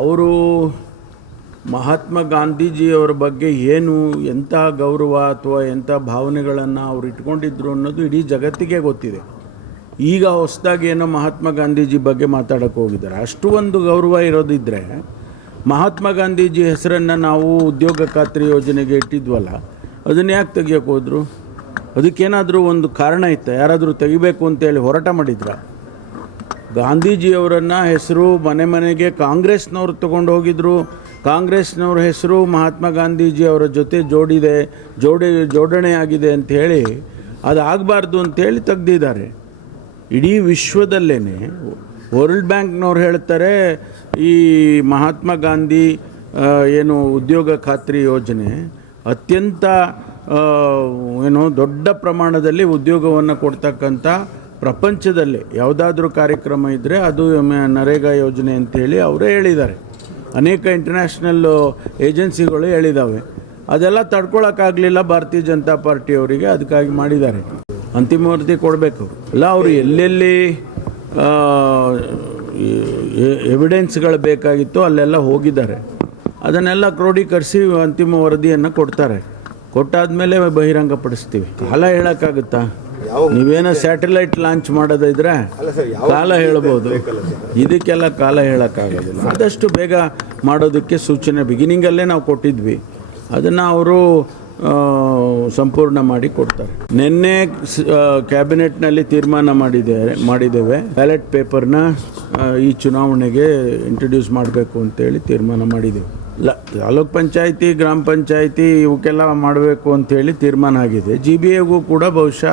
ಅವರು ಮಹಾತ್ಮ ಗಾಂಧೀಜಿಯವರ ಬಗ್ಗೆ ಏನು ಎಂಥ ಗೌರವ ಅಥವಾ ಎಂಥ ಭಾವನೆಗಳನ್ನು ಅವ್ರು ಇಟ್ಕೊಂಡಿದ್ರು ಅನ್ನೋದು ಇಡೀ ಜಗತ್ತಿಗೆ ಗೊತ್ತಿದೆ. ಈಗ ಹೊಸದಾಗಿ ಏನೋ ಮಹಾತ್ಮ ಗಾಂಧೀಜಿ ಬಗ್ಗೆ ಮಾತಾಡೋಕ್ಕೆ ಹೋಗಿದ್ದಾರೆ. ಅಷ್ಟು ಒಂದು ಗೌರವ ಇರೋದಿದ್ದರೆ ಮಹಾತ್ಮ ಗಾಂಧೀಜಿ ಹೆಸರನ್ನು ನಾವು ಉದ್ಯೋಗ ಖಾತ್ರಿ ಯೋಜನೆಗೆ ಇಟ್ಟಿದ್ವಲ್ಲ, ಅದನ್ನು ಯಾಕೆ ತೆಗಿಯೋಕೆ ಹೋದರು? ಅದಕ್ಕೇನಾದರೂ ಒಂದು ಕಾರಣ ಇತ್ತ? ಯಾರಾದರೂ ತೆಗಿಬೇಕು ಅಂತೇಳಿ ಹೋರಾಟ ಮಾಡಿದ್ರ? ಗಾಂಧೀಜಿಯವರನ್ನು ಹೆಸರು ಮನೆ ಮನೆಗೆ ಕಾಂಗ್ರೆಸ್ನವ್ರು ತೊಗೊಂಡು ಹೋಗಿದ್ರು. ಕಾಂಗ್ರೆಸ್ನವ್ರ ಹೆಸರು ಮಹಾತ್ಮ ಗಾಂಧೀಜಿ ಅವರ ಜೊತೆ ಜೋಡಣೆ ಆಗಿದೆ ಅಂಥೇಳಿ ಅದಾಗಬಾರ್ದು ಅಂಥೇಳಿ ತೆಗ್ದಿದ್ದಾರೆ. ಇಡೀ ವಿಶ್ವದಲ್ಲೇ ವರ್ಲ್ಡ್ ಬ್ಯಾಂಕ್ನವ್ರು ಹೇಳ್ತಾರೆ ಈ ಮಹಾತ್ಮ ಗಾಂಧಿ ಏನು ಉದ್ಯೋಗ ಖಾತ್ರಿ ಯೋಜನೆ ಅತ್ಯಂತ ದೊಡ್ಡ ಪ್ರಮಾಣದಲ್ಲಿ ಉದ್ಯೋಗವನ್ನು ಕೊಡ್ತಕ್ಕಂಥ ಪ್ರಪಂಚದಲ್ಲಿ ಯಾವುದಾದ್ರೂ ಕಾರ್ಯಕ್ರಮ ಇದ್ದರೆ ಅದು ನರೇಗಾ ಯೋಜನೆ ಅಂತೇಳಿ ಅವರೇ ಹೇಳಿದ್ದಾರೆ. ಅನೇಕ ಇಂಟರ್ನ್ಯಾಷನಲ್ ಏಜೆನ್ಸಿಗಳು ಹೇಳಿದ್ದಾವೆ. ಅದೆಲ್ಲ ತಡ್ಕೊಳಕ್ಕಾಗಲಿಲ್ಲ ಭಾರತೀಯ ಜನತಾ ಪಾರ್ಟಿಯವರಿಗೆ, ಅದಕ್ಕಾಗಿ ಮಾಡಿದ್ದಾರೆ. ಅಂತಿಮ ವರದಿ ಕೊಡಬೇಕು. ಅಲ್ಲ, ಅವರು ಎಲ್ಲೆಲ್ಲಿ ಎವಿಡೆನ್ಸ್ಗಳು ಬೇಕಾಗಿತ್ತೋ ಅಲ್ಲೆಲ್ಲ ಹೋಗಿದ್ದಾರೆ. ಅದನ್ನೆಲ್ಲ ಕ್ರೋಢೀಕರಿಸಿ ಅಂತಿಮ ವರದಿಯನ್ನು ಕೊಡ್ತಾರೆ. ಕೊಟ್ಟಾದಮೇಲೆ ಬಹಿರಂಗಪಡಿಸ್ತೀವಿ. ಕಾಲ ಹೇಳೋಕ್ಕಾಗುತ್ತಾ? ನೀವೇನೋ ಸ್ಯಾಟಲೈಟ್ ಲಾಂಚ್ ಮಾಡೋದಿದ್ರೆ ಕಾಲ ಹೇಳ್ಬೋದು, ಇದಕ್ಕೆಲ್ಲ ಕಾಲ ಹೇಳೋಕ್ಕಾಗೋದಿಲ್ಲ. ಆದಷ್ಟು ಬೇಗ ಮಾಡೋದಕ್ಕೆ ಸೂಚನೆ ಬಿಗಿನಿಂಗಲ್ಲೇ ನಾವು ಕೊಟ್ಟಿದ್ವಿ. ಅದನ್ನು ಅವರು ಸಂಪೂರ್ಣ ಮಾಡಿ ಕೊಡ್ತಾರೆ. ನಿನ್ನೆ ಕ್ಯಾಬಿನೆಟ್ನಲ್ಲಿ ತೀರ್ಮಾನ ಮಾಡಿದ್ದೇವೆ. ಬ್ಯಾಲೆಟ್ ಪೇಪರ್ನ ಈ ಚುನಾವಣೆಗೆ ಇಂಟ್ರೊಡ್ಯೂಸ್ ಮಾಡಬೇಕು ಅಂತೇಳಿ ತೀರ್ಮಾನ ಮಾಡಿದ್ದೇವೆ. ತಾಲೂಕ್ ಪಂಚಾಯಿತಿ, ಗ್ರಾಮ ಪಂಚಾಯಿತಿ ಇವಕ್ಕೆಲ್ಲ ಮಾಡಬೇಕು ಅಂಥೇಳಿ ತೀರ್ಮಾನ ಆಗಿದೆ. GBAಗೂ ಕೂಡ ಬಹುಶಃ